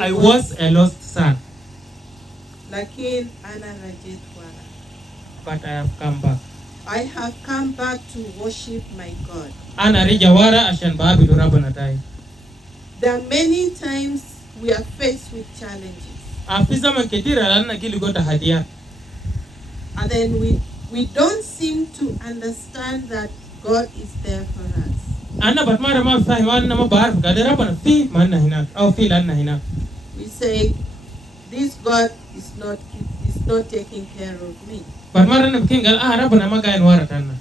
I was a lost son. Lakin ana rajit wara. But I have come back. I have come back to worship my God. Ana rija wara ashan baabidu Rabbana tai. There are many times we are faced with challenges. Afisa man ketira lanna kiligo tahadiyat. And then we don't seem to understand that God is there for us. Anna batmara ma fahiman na ma baarf gadera bana fi manna hinak au fi lanna hinak. We say this God is not taking care of me. Batmara na bikingal Rabbana ma gain wara tanna.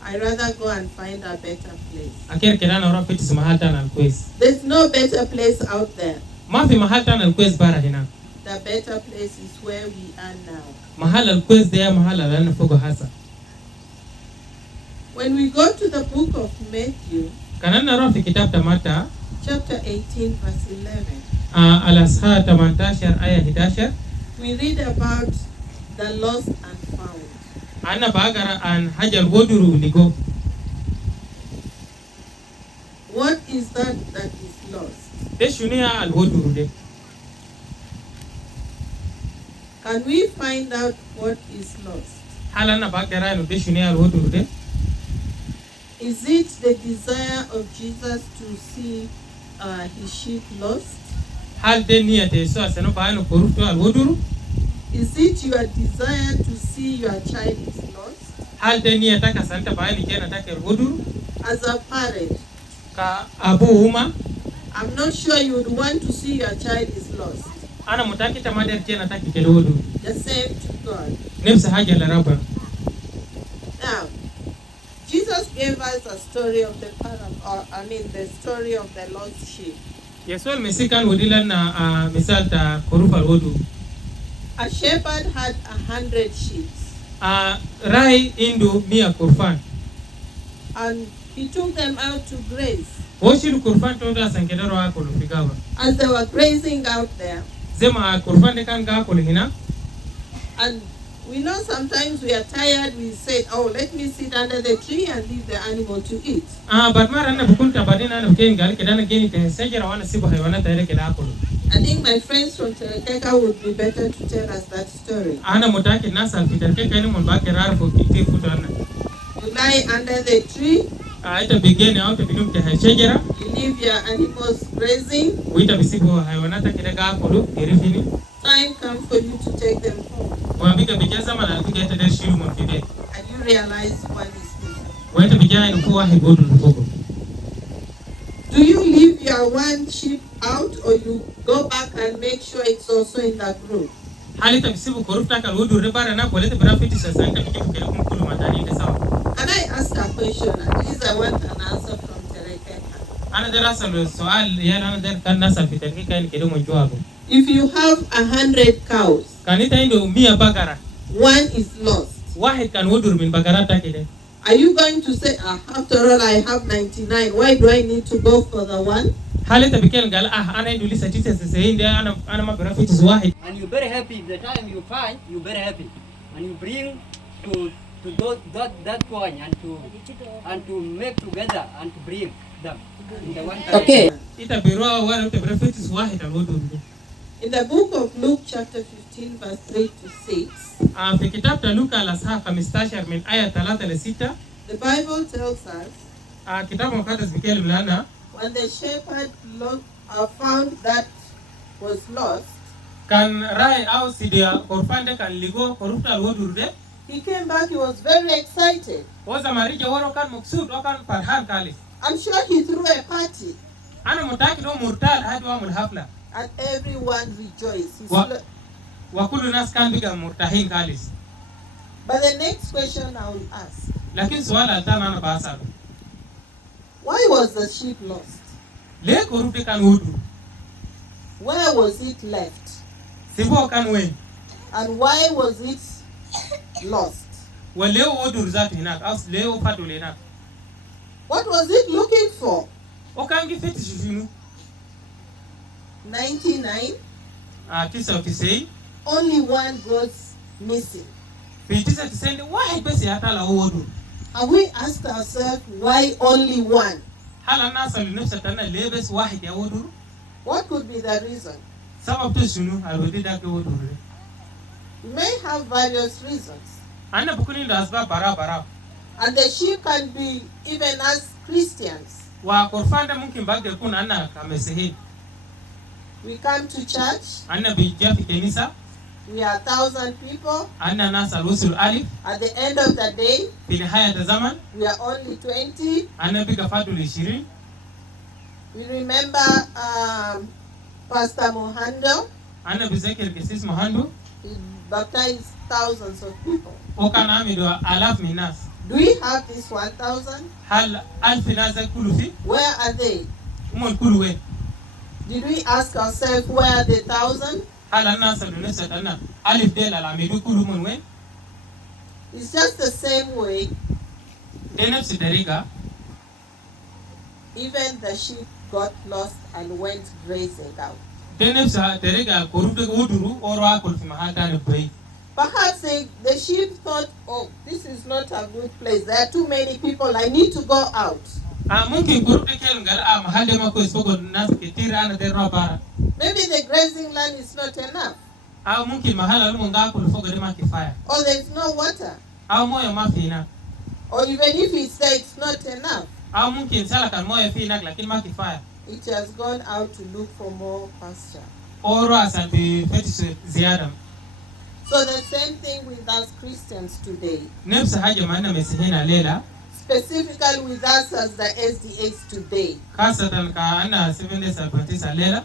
I rather go and find a better place. Akhir kirana ora fitis mahal tan al kwez. There's no better place out there. Ma fi mahal tan al kwez bara hinak. The better place is where we are now. Mahal al kwez dia mahal al fogo hasa. When we go to the book of Matthew, kanana ora fi kitab Mata chapter 18 verse 11. Al-Asha 18 aya 11. We read about the lost and found. Anna bagara an hajar woduru ligo. What is that is lost? De shunia al woduru de. Can we find out what is lost? Halana bagara no de shunia al woduru de. Is it the desire of Jesus to see his sheep lost? Hal de niyate so asano baano korufto al woduru. Is it your desire to see your child is lost? Hal de niyata kasanta baani kena take woduru. As a parent, Ka abu uma. I'm not sure you would want to see your child is lost. Ana mutaki tamader kena take kele woduru. The same to God. Nefsa haja la Rabbana. Now, Jesus gave us a story of the story of the lost sheep. Yeswal mesikan wodilan na misal ta korufal woduru. A shepherd had 100 sheep. Rai indu mia kurfan. And he took them out to graze. Oshiru kurfan tonda sankedaro akolo figawa. As they were grazing out there. Zema kurfan de kan ga akolo hina. And we know sometimes we are tired, we say, oh, let me sit under the tree and leave the animal to eat. But mara na bukunta badina na buken gal kedana geni te sejera wana sibu haywana tayre keda akolo. I think my friends from Terekeka would be better to tell us that story. Ana mutaki nasa Terekeka ni mon bakera fo kiti futana. You lie under the tree. Ita bigeni au te binum te sejera. You leave your animals grazing. Uita bisibu haywana ta keda ga akolo erifini. Time comes for you to take them home. Wabika bijaza mana bika ita der shiru mon fide. And you realize one is missing. Waita bijaya ni kuwa hibodu nfogo. Do you leave your one sheep out or you go back and make sure it's also in that group? Halita bisibu korufta kal wodu rebara na kolete brafiti sasanta bikibu kele kumkulu matani inde sawa. Can I ask a question? At least I want an answer from Terekeka. Ana darasa lo soal yana ana der kan nasa fi Terekeka ni kele monjwago. If you have 100 cows, kanita indo mia bagara. One is lost. Wahid kan wodur min bagara ta kele. Are you going to say, after all, I have 99. Why do I need to go for the one? Halita bikel gal ana indo lisa tisa sese inde ana ma brafiti wahid. And you're very happy the time you find, you're very happy. And you bring to that coin and to make together and to bring them in the one time. Okay. Ita biro wala te brafiti wahid al wodur. In the book of Luke chapter 15 verse 3 to 6. Fi kitab ta Luka al-Asha 15 min aya 3 ila 6. The Bible tells us. Kitab muqaddas bikel mlana. When the shepherd found that was lost. Kan rai au sidia korfande kan ligo korufta al wodur de. He came back. He was very excited. Waza marija woro kan muksud o kan farhan kali. I'm sure he threw a party. Ana mutaki do murtal hadi wa mulhafla. And everyone rejoiced. Wa kullu nas kan biga murtahin kalis. But the next question I will ask. Lakin swala tana na basa. Why was the sheep lost? Le korufte kan wodur. Where was it left? Sibo kan wen. And why was it lost? Wa leo wodur zatu hinak aus leo fatu lenak. What was it looking for? O kan gi feti shufinu. 99. Tisa tisei. Only one goes missing. Tisa tisei why besi hatala wodur. Have we asked ourselves why only one? Hala nasa linafsa tana lebes wahid ya wodur. What could be the reason? sabab to sunu alwadi da ke wodure You may have various reasons. anna bukuni da asba bara And the sheep can be even as Christians. wa korfanda mumkin bagde kun anna kamesehin We come to church. anna bi jafi kenisa We are 1,000 people. anna nasa rusul alif At the end of the day, fi nihayat zaman we are only 20. anna bi gafadul 20 We remember Pastor Mohando. anna bi zakir kesis muhandu He baptized thousands of people. o kana amido alaf minas Do we have this 1,000? hal alf nasa kulu fi Where are they? umon kulu we Did we ask ourselves where are the 1,000? hal nasa dunesa tanna alif del alamidu kulu mon we It's just the same way. denefsi dariga Even the sheep got lost and went grazing out. denefsi dariga korubde wuduru oro akul fi mahata bay Perhaps the sheep thought, oh, this is not a good place. There are too many people. I need to go out. mungkin korubde kel ngal mahalle mako isbogo nas ke tira ana derno bara Maybe the grazing land is not enough. mungkin mahala lumo ngakul fogo de makifaya Or there's no water. moyo mafina Or even if it's there, it's not enough. mungkin sala kan moyo fina lakini makifaya It has gone out to look for more pasture. oro asanti fetish ziyada So the same thing with us Christians today. nefsa haja manna mesihina lela Specifically with us as the SDAs today. khasatan ka ana 7 days adventist lela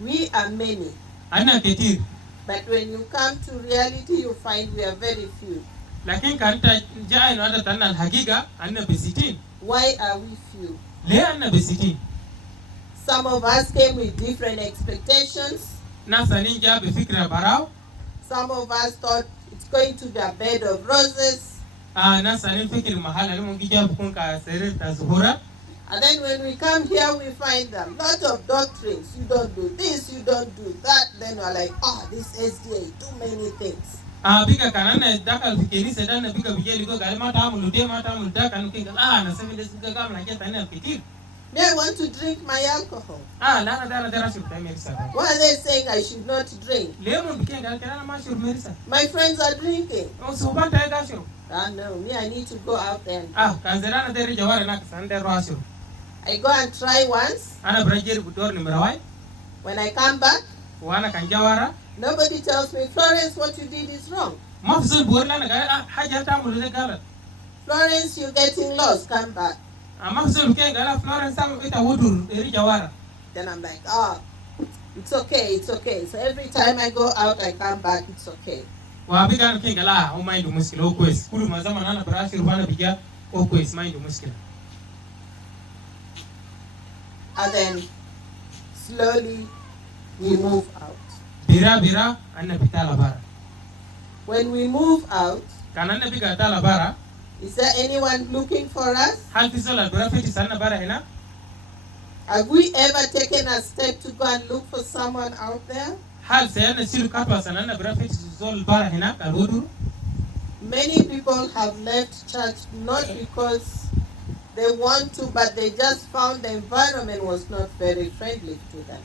We are many. ana ketir But when you come to reality, you find we are very few. lakini kanta jaino ada tanna hagiga anna besitin Why are we few? le anna besitin Some of us came with different expectations. nasa ninja be fikra barao Some of us thought it's going to be a bed of roses. nasa nin fikir mahala lumo gija bukun ka serir ta zuhura And then when we come here, we find a lot of doctrines. You don't do this, you don't do that. Then we're like, oh, this SDA, too many things. biga kanana dakal fikini sedana biga bijeli go gal mata amulu de mata amulu da kanu kinga na 7 days biga gam na keta ina ketir They want to drink my alcohol. lana dana dara shur ta merisa Why are they saying I should not drink? lemon bikenga kana ma shur merisa My friends are drinking. so banta ga shur No, me, I need to go out there. And kanzerana dere jawara na kasande ro shur I go and try once. ana brajeri butor ni merawai When I come back, wana kan jawara nobody tells me, Florence, what you did is wrong. mafsul borla na ga haja ta amulu de gala Florence, you're getting lost. Come back. mafsul kenga la Florence sama bita wudur eri jawara Then I'm like, oh, it's okay, it's okay. So every time I go out, I come back, it's okay. wa biga na kenga la o mind muskila o kwes kulu mazama nana brashir bana biga o kwes mind muskila And then slowly we move out. bira anna bitala bara When we move out, kanana biga tala bara is there anyone looking for us? hal tisola grafiti sana bara hina Have we ever taken a step to go and look for someone out there? hal sayana silu katwa sana grafiti zol bara hina kaludur Many people have left church not because they want to, but they just found the environment was not very friendly to them.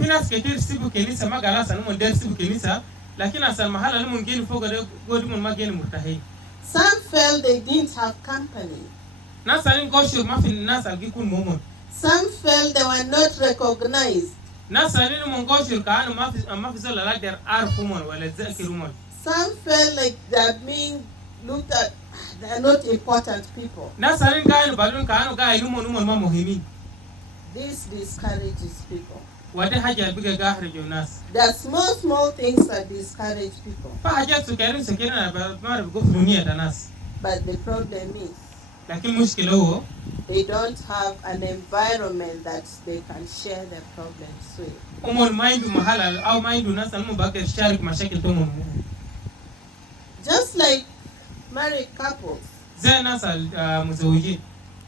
Finas ketir sibu kenisa magala sana mon der sibu kenisa lakini asal mahala ni mungkin fogo de godi mon mageni murtahi Some felt they didn't have company. nasa ni gosho mafin nasa gikun momon Some felt they were not recognized. nasa ni mon gosho ka anu mafi zola la der arfumon wala zakirumon Some felt like they're being looked at, they're not important people. nasa ni ka anu balun ka anu ga ilumon ma muhimi This discourages people. wade haja biga gahre jonas There are small things that discourage people. fa haja sukerin sekena na mar go dunia danas But the problem is lakini mushkila huo they don't have an environment that they can share their problems with. umon mindu mahala au mindu nasa lumo bakir sharik mashakil tomon Just like married couples, zai nasa muzawiji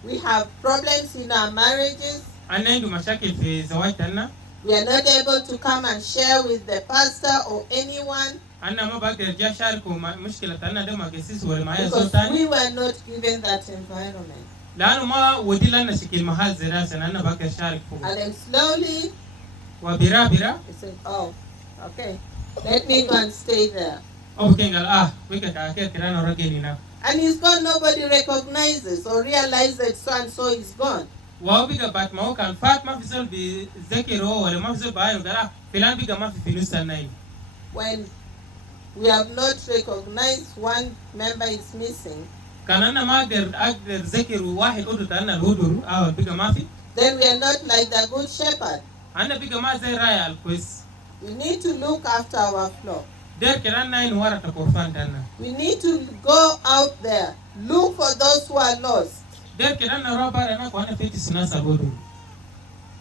we have problems in our marriages. anaidu mashakil fi zawaj tanna We are not able to come and share with the pastor or anyone anna ma bakir ja shariku mushkila tanna de magesis wal maya because sultani we were not given that environment. lanu ma wadilan na shikil mahal zira sanana bakir sharik fu And then slowly Wa bira bira. He said, oh, okay. Let me go and stay there. Obukengal wika ka ke kirana rogeni na. And he's gone, nobody recognizes or realizes that so and so is gone. Wow biga bat mau kan fat ma fisol bi zekero wala ma fisol ba gara filan biga ma fi finusa nai. When we have not recognized one member is missing, Kanana ma agder zekeru wahid odu tanna huduru biga ma fi. Then we are not like the good shepherd. Anna biga ma zai raya alquis. We need to look after our flock. Der kirana in warata korfan tanna. We need to go out there, look for those who are lost. Der kirana roba rena ko ana fiti sinasa bodu.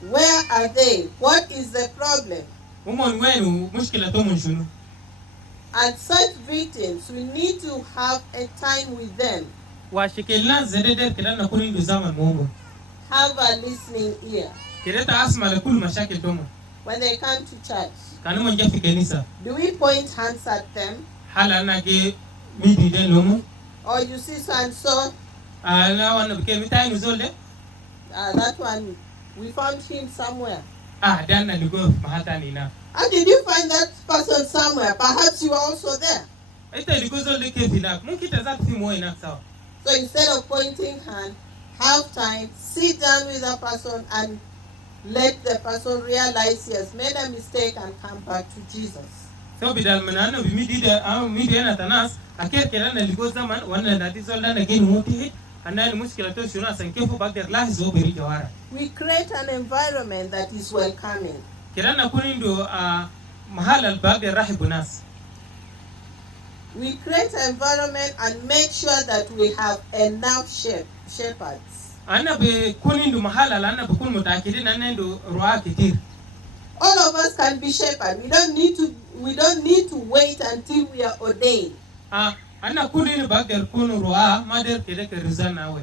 Where are they? What is the problem? Umon wenu mushkila to mun shunu. At such victims, we need to have a time with them. Wa shikilna zede der kirana kuni ndu zaman mungu. Have a listening ear. Kireta asma la kul mashakil to mun. When they come to church, Kanu mon jafi kenisa. do we point hands at them? Hala na ge midi den lomo. Or you see so and so, Na wana bike mitai nuzole. that one, we found him somewhere. Dan na ligo mahata ni na. How did you find that person somewhere? Perhaps you were also there. Ita ligo zole ke finak. Mungkin tazat fi mo inak sawa. So instead of pointing hand, have time, sit down with the person and let the person realize he has made a mistake and come back to Jesus. So bidal manano bi midi na tanas aker kelana ligo zaman wana dati zolda na gen muti anani muskila to shuna sankefu bagder lahi zo beri jawara. We create an environment that is welcoming. Kelana kunindo mahal al bagder rahibu nas. We create an environment and make sure that we have enough shepherds. Ana be kunindu mahala la ana bukun mutakidin anendo roa kitir. All of us can be shepherds. We don't need to wait until we are ordained. Ana kunindu bagder kunu roa mader kede ke rizana we.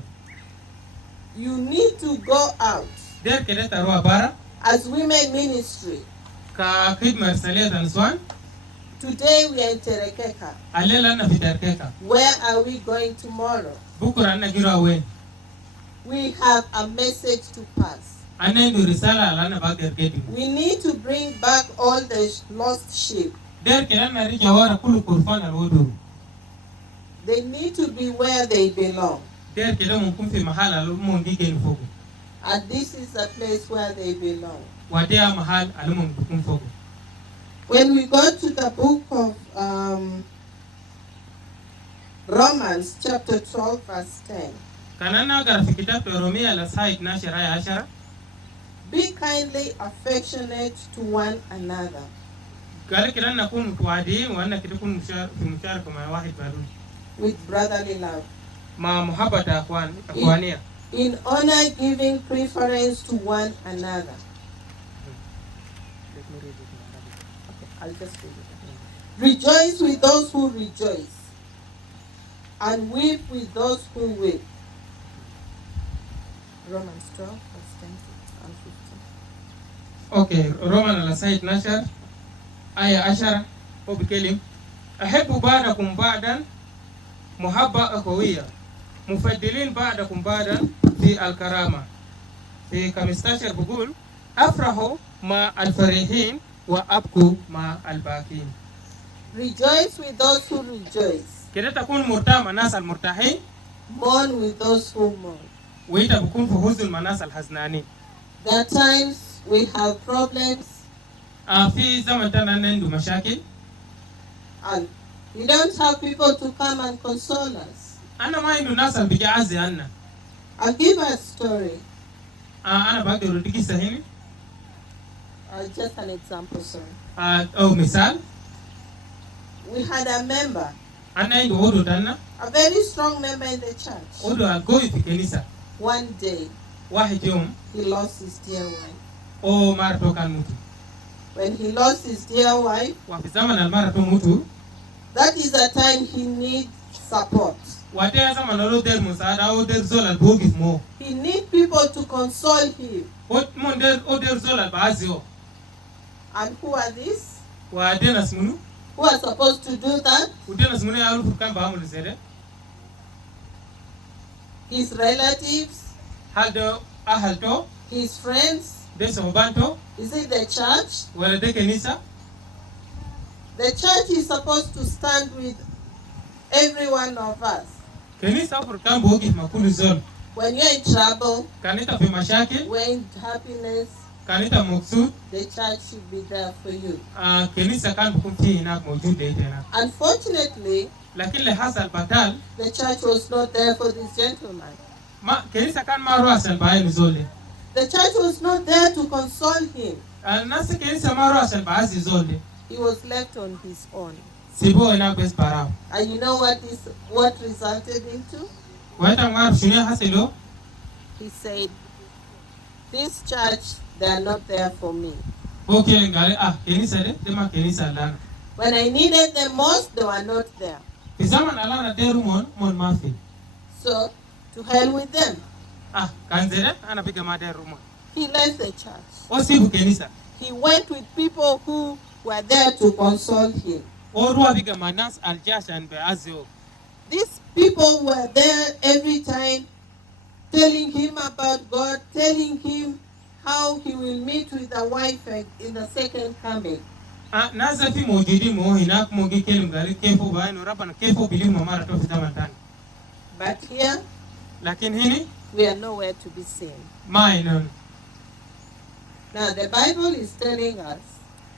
You need to go out. Der kede taroa bara as women ministry. Ka khidmat salia tanswan. Today we are in Terekeka. Alela na fitarkeka. Where are we going tomorrow? Bukura na gira we. We have a message to pass. Anendu risala alana bagder kedi. We need to bring back all the lost sheep. Der kede na rija wara kulu kurfan al wudu. They need to be where they belong. Der kede mun kumfi mahala lu mun digen fogu. And this is the place where they belong. Watea mahal alumum dukum fogu. When we go to the book of Romans chapter 12 verse 10. Kanana gara kitab Romia la sait na shara ashara. Be kindly affectionate to one another. Gale kiran na kun tuadi wana kitukun mushar kama wahid badun. With brotherly love. Ma muhabbata akwania. In honor, giving preference to one another. Let me read it in Arabic. Okay, I'll just read it. Rejoice with those who rejoice, and weep with those who weep. Romans 12, verse 10 and 15. Okay, Roman ala sait nashar aya ashara au bikelim ahibbu ba'dakum ba'dan muhabba qawiya mufaddilin ba'dakum ba'dan fi al-karama fi 15 بقول afrahu ma al-farihin wa abku ma al-bakin. Rejoice with those who rejoice. Keda takun murta manas al-murtahin. Mourn with those who mourn. Waita bukun fi huzn manas al-haznani. There are times we have problems. Fi zaman tana nendu mashakil. And we don't have people to come and console us. Ana ma indu nas al-bijazi anna. I'll give a story. Ana bagdo rudiki sahini. Just an example, sorry. Au misal. We had a member, Ana indu odo tana. a very strong member in the church. Odo algoi fi kenisa. One day, Wahid yom he lost his dear wife. o mara to kan mutu. When he lost his dear wife, Wa fi zaman al mara to mutu. that is the time he needs support. Wate ya zaman alo der musada o der zol al bogif mo. He needs people to console him. Mon der o der zol al baazio. And who are these? Wa denas munu. Who are supposed to do that? Udenas munu ya alu furkan ba amul zede. His relatives, Haldo ahal to. his friends, Desa Obanto, Is it the church? wala de kenisa. The church is supposed to stand with every one of us. Kenisa Afrikan bogi makulu zol. When you're in trouble, Kanita fi mashakil, when in happiness, kanita maksud. the church should be there for you. Kenisa kan bukum fi hinak mawjud de itena. Unfortunately, Lakin le hasal batal, the church was not there for this gentleman. kenisa kan maro asal bae nuzole. The church was not there to console him. Nasa kenisa maro asal bae zole. He was left on his own. Sibo ina bes barao. And you know what resulted into? Waita ngar shunia haselo. He said, this church, they are not there for me. Okay, ngale kenisa de dema kenisa lana. When I needed them most, they were not there. Fizaman alana deru mon mafi. So, to hell with them. Kanzere anapiga maderu mon. He left the church. Osibu kenisa. He went with people who were there to console him. Orua biga manas aljash and beazio. These people were there every time telling him about God, telling him how he will meet with the wife in the second coming. Nasa fi mojidi mo hinak mogi kelim gari kefo bae no rabana kefo bilim mamara to fizaman tan. But here, Lakin hini we are nowhere to be seen. mainon. Now the Bible is telling us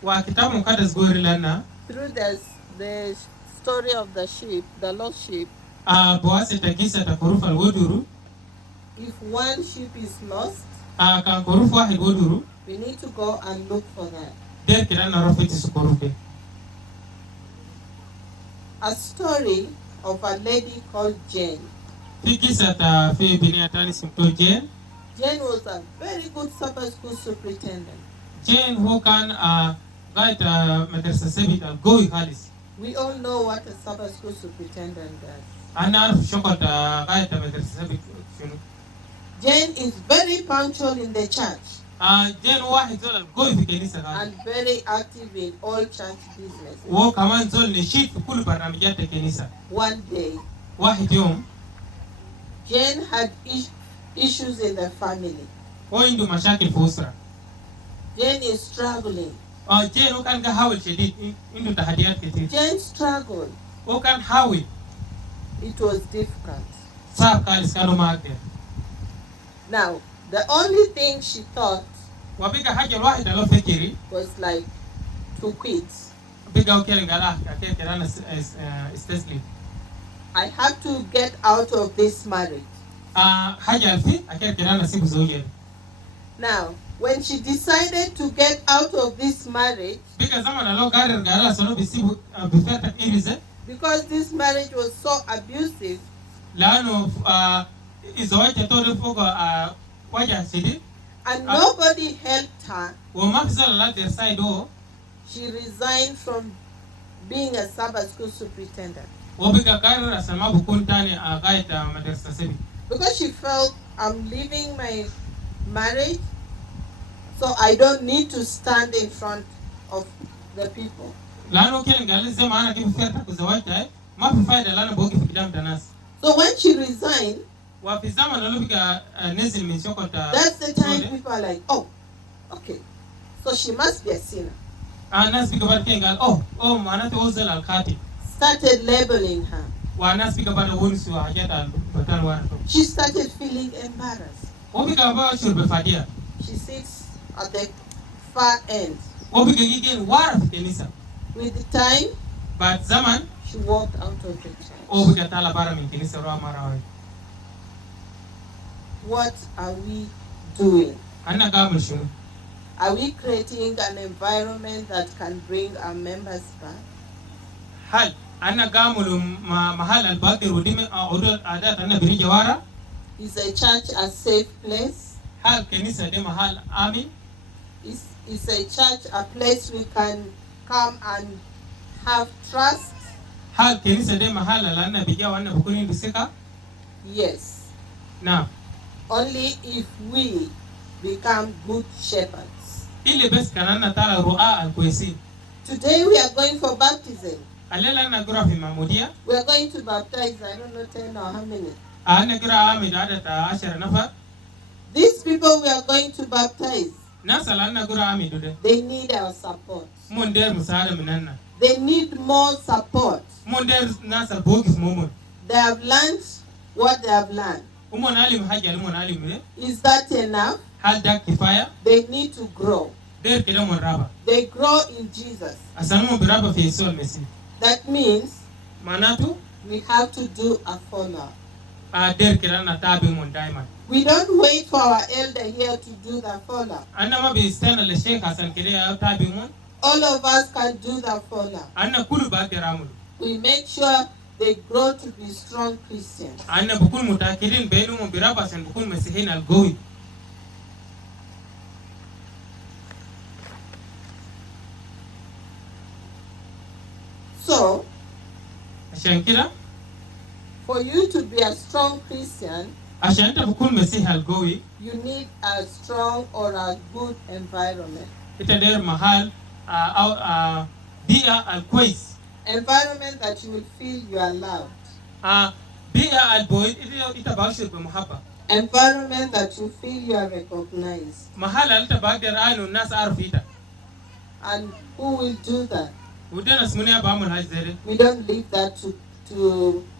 Wa kitabu mukadas gori lana through the story of the sheep, the lost sheep. boase tagisa ta korufa woduru. If one sheep is lost, Kan korufa he woduru. we need to go and look for that. Der kirana rofiti su korufe. A story of a lady called Jane. Fikisa ta fi binia tani simto Jane. Jane was a very good Sabbath school superintendent. Jane who can guide madrasa sebit al goy khalis. We all know what a Sabbath school superintendent does. Ana arf shokot guide madrasa sebit shunu. Jane is very punctual in the church Jane wahid zol al goy fi kenisa khalis. and very active in all church businesses. Wo kaman zol nishit fi kul barnamijat ta kenisa. One day, Wahid yom Jane had issues in the family. wo indu mashakil fi usra. Jane is struggling. Jane wo kan ga hawil shadid indu tahadiyat ketir. Jane struggled. Wo kan hawil It was difficult. sab khalis kanu maagder. Now, the only thing she thought Wabiga haja wahid alo fikiri was like to quit. biga ukele ngala akere kirana istesli. I have to get out of this marriage. Haja alfi akere kirana sibu zoje. Now, when she decided to get out of this marriage, Biga zaman alo garer gara sono bisibu bifeta irize because this marriage was so abusive, lano izowaje tole fogo waja sidi and nobody helped her, wo mafisala la their side o she resigned from being a Sabbath school superintendent. wo biga garer asama bukuntani gaita madrasa sebi. Because she felt, I'm leaving my marriage, so I don't need to stand in front of the people. Lano kile ngale zema ana kifeta kuzawaje mafifaida lana bogi fikidam danas. So when she resigned, Wafizama na lubika nezil min shokota. that's the time people are like, oh, okay, so she must be a sinner. Nas bika bar kengal manate ozal al khati. Started labeling her. Wa nas bika bar wonsu hajata batal warato. She started feeling embarrassed. Wabika ba shurbe fadia. She sits at the far end. Wabika gigen wara kenisa. With the time, But zaman she walked out of the church. wabika tala bara min kenisa ro amara. What are we doing? Anna gamul shunu. Are we creating an environment that can bring our members back? Hal anna gamul mahal al baqir udime udul adat anna biri jawara. Is a church a safe place? Hal kenisa de mahal amin. Is a church a place we can come and have trust? Hal kenisa de mahal lanna bija wanna bukuni bisika. Yes. Now Only if we become good shepherds. ile bes kanana tala ru'a al kwesi. Today we are going for baptism. Alela na gura fi mamudia. We are going to baptize, I don't know, 10 or how many. Ana gura amid adata 10 nafar. These people we are going to baptize, They need our support. Monder musada minanna. They need more support. Monder nasa bogis momon. They have learned what they have learned. Umon alim haja umon alim. Is that enough? Hal dak kifaya. They need to grow. Der kila mon raba. They grow in Jesus. Asanu biraba fi Yesu al-Mesih. That means Manatu we have to do a follow. Der kila na tabi mon diamond. We don't wait for our elder here to do the follow. Anna ma bi stana le Sheikh Hassan kile tabi mon. All of us can do the follow. Anna kulu ba kiramul. We make sure they grow to be strong Christians. Anna bukun mutakidin benu mon biraba sen bukun mesihin al-gawi. So, Ashankila for you to be a strong Christian, ashanta bukun mesih al-gawi. You need a strong or a good environment. Ita der mahal bi'a al-kwais. Environment that you will feel you are loved. Bi'a al-boy ita bashir bi muhabba. Environment that you feel you are recognized. Mahal alta bagder anu nas arfita. And who will do that? Udana smunia bamul hajzere. We don't leave that to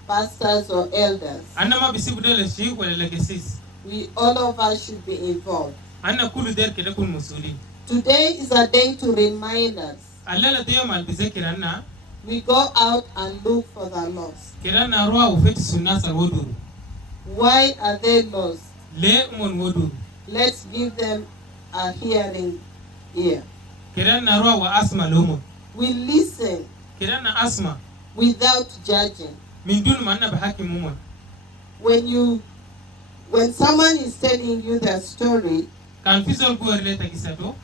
pastors or elders. Anna ma bisibu dele shi wala legesis. We all of us should be involved. Anna kulu der kede kun musuli. Today is a day to remind us. Alala diyom al-bizekirana. We go out and look for the lost. Kirana roa ufeti sunasa woduru. Why are they lost? Le umon woduru. Let's give them a hearing ear. Kirana roa wa asma lomo. We listen. Kirana asma. Without judging. Mindun manna bahaki mumon. When someone is telling you their story, kan fizol ko relata kisato.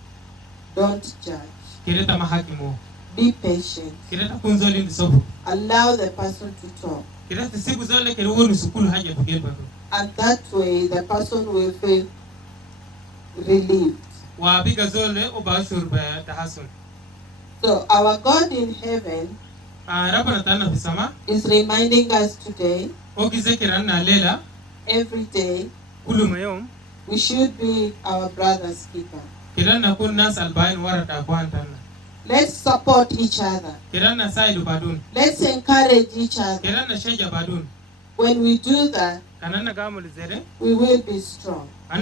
Don't judge. Kireta mahaki mo. Be patient. Kireta kunzoli ndisofu. Allow the person to talk. Kireta siku zole kile wonu sukulu haja bugeba. And that way the person will feel relieved. Wa biga zole obashur ba tahasun. So our God in heaven is reminding us today, every day, we should be our brother's keeper. Let's support each other. Let's encourage each other. When we do that, we will be strong. I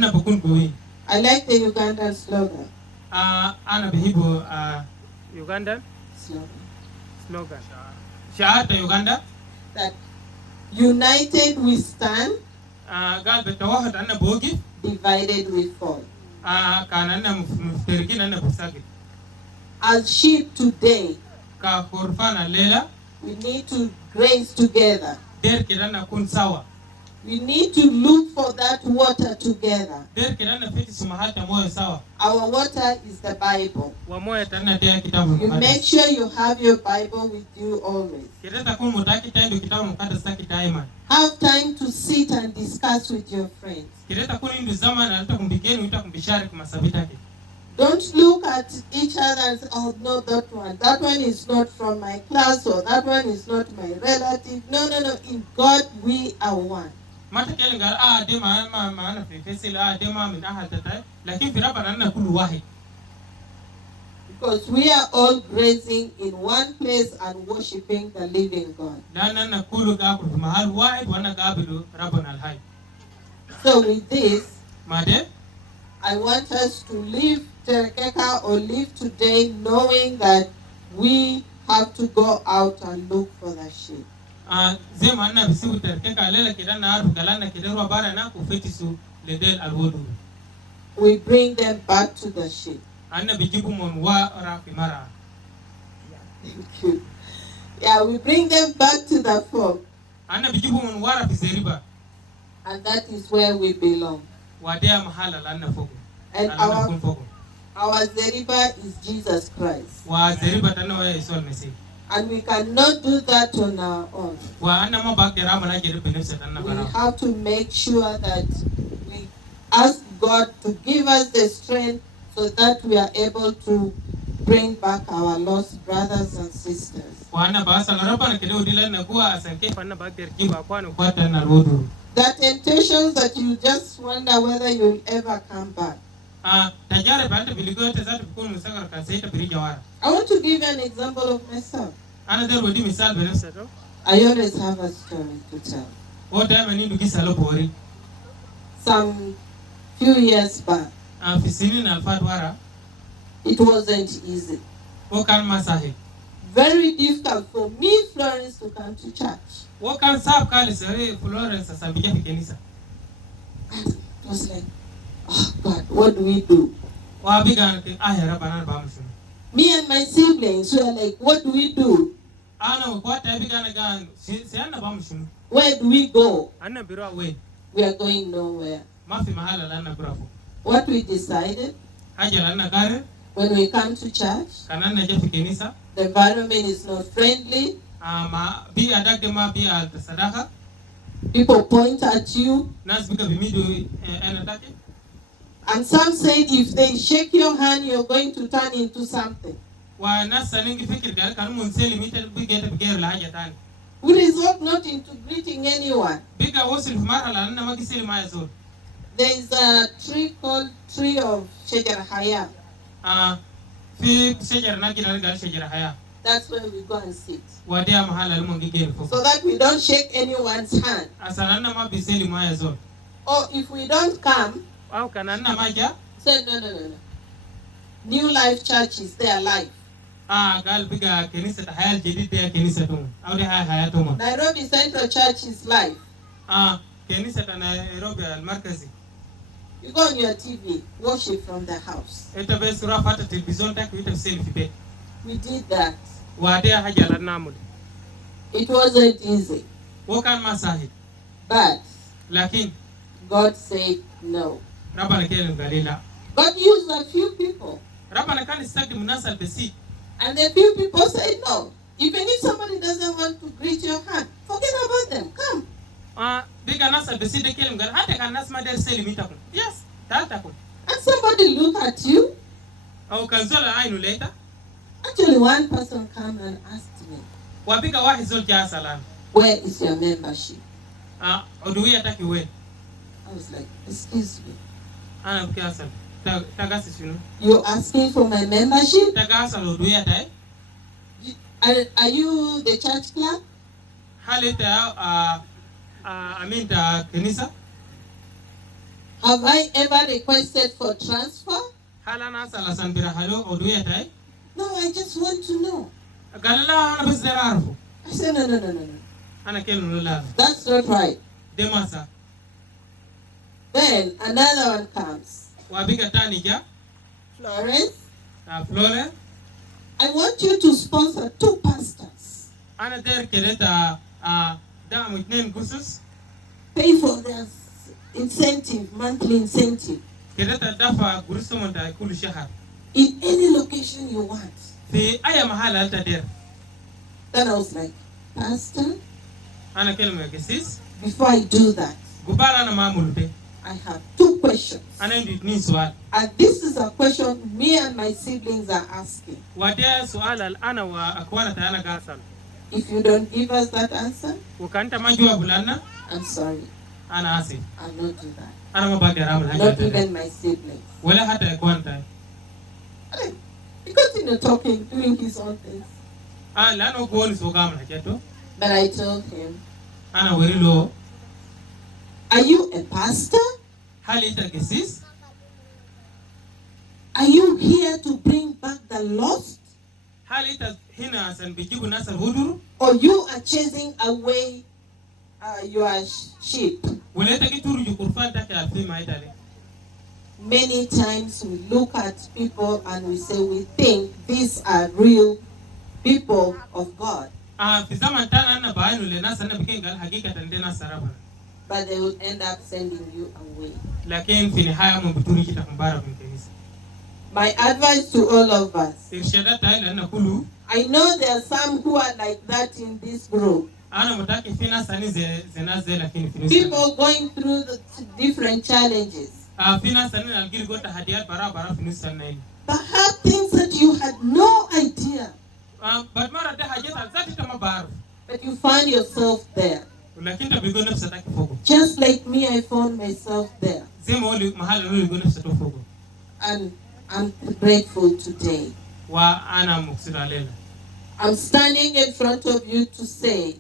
like the Ugandan slogan. Ugandan slogan. Shaata Uganda. That united we stand. Gal betawahad anna bogi. Divided we fall. Kanana muftergin anna busagi. As sheep today, ka korfana lela. We need to graze together. Der kirana kun sawa. We need to look for that water together. Der kirana fiti sumahata moyo sawa. Our water is the Bible. Wa moyo tana dia kitabu. You make sure you have your Bible with you always. Kireta kun mutaki tendo kitabu mukata saki daima. Have time to sit and discuss with your friends. Kireta kun indu zaman alita kumbigeni uita kumbishari kumasabitake. Don't look at each other and say, oh, no, that one is not from my class, or that one is not my relative. No. In God, we are one. Because we are all grazing in one place and worshiping the living God. So with this, I want us to leave Terekeka or leave today knowing that we have to go out and look for the sheep. We bring them back to the sheep. Thank you. Yeah, we bring them back to the flock. And that is where we belong. And our Zeriba is Jesus Christ. And we cannot do that on our own. We have to make sure that we ask God to give us the strength so that we are able to bring back our lost brothers and sisters. The temptations that you just wonder whether you'll ever come back. tajare bante biligote zatu bikunu musakar kaseita birijawara. I want to give you an example of myself. Another wodi misal benefsato. I always have a story to tell. O time ni ndugisalo bori. Some few years back. Fisini na alfatwara. It wasn't easy. O kan masahe. Very difficult for me, Florence, to come to church. O kan sab kali sare Florence asabija fikenisa. It was like, oh God, what do we do? Me and my siblings were like, what do we do? Where do we go? We are going nowhere. What we decided, when we come to church, the environment is not friendly. People point at you. And some said if they shake your hand, you're going to turn into something. We resort not into greeting anyone. There is a tree called Tree of Shejarahaya. That's where we go and sit. So that we don't shake anyone's hand. Or if we don't come, say no. New Life Church is their life. Nairobi Central Church is life. You go on your TV, worship from the house. We did that. It wasn't easy. But God said no. God used a few people. And the few people said no. Even if somebody doesn't want to greet your hand, forget about them. Come. Yes. And somebody look at you. Actually, one person came and asked me, where is your membership? I was like, excuse me. You're asking for my membership? Are you the church clerk? Have I ever requested for transfer? No, I just want to know. I said, no. That's not right. Then another one comes. Florence, I want you to sponsor 2 pastors. Pay for their incentive, monthly incentive. In any location you want. Then I was like, Pastor, before I do that, I have 2 questions. And this is a question me and my siblings are asking. If you don't give us that answer, I'm sorry. I'll not do that. Not even my siblings. He continued talking, doing his own things. But I told him, are you a pastor? Are you here to bring back the lost? Or you are chasing away your sheep? Many times we look at people and we say we think these are real people of God. But they will end up sending you away. My advice to all of us, I know there are some who are like that in this group. People going through the different challenges. But have things that you had no idea. But you find yourself there. Just like me, I found myself there. And I'm grateful today. I'm standing in front of you to say,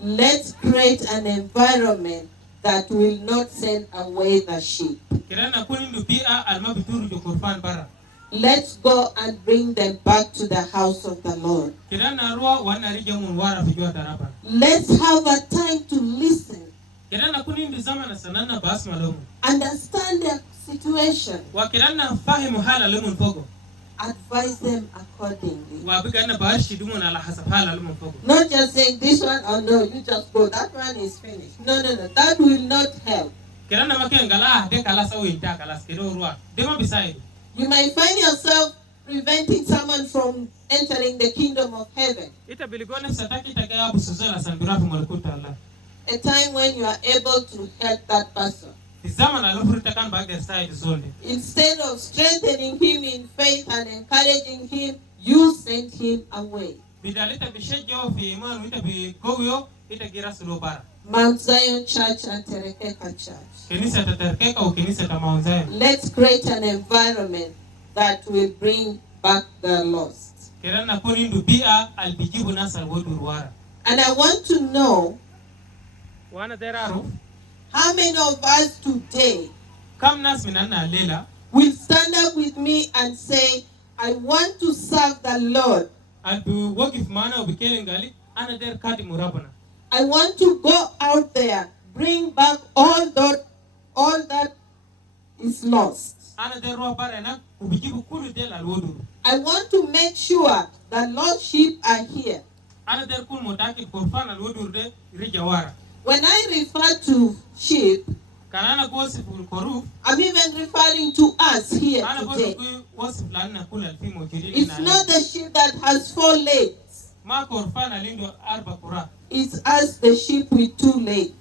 let's create an environment that will not send away the sheep. Let's go and bring them back to the house of the Lord. Let's have a time to listen. Understand their situation. Advise them accordingly. Not just saying this one, oh no, you just go, that one is finished. No, that will not help. You might find yourself preventing someone from entering the kingdom of heaven. A time when you are able to help that person. Instead of strengthening him in faith and encouraging him, you send him away. Mount Zion Church and Terekeka Church. Let's create an environment that will bring back the lost. And I want to know how many of us today will stand up with me and say, I want to serve the Lord. I want to go out there, bring back all that is lost. I want to make sure the lost sheep are here. When I refer to sheep, I'm even referring to us here today. It's not the sheep that has 4 legs. It's us, the sheep with 2 legs.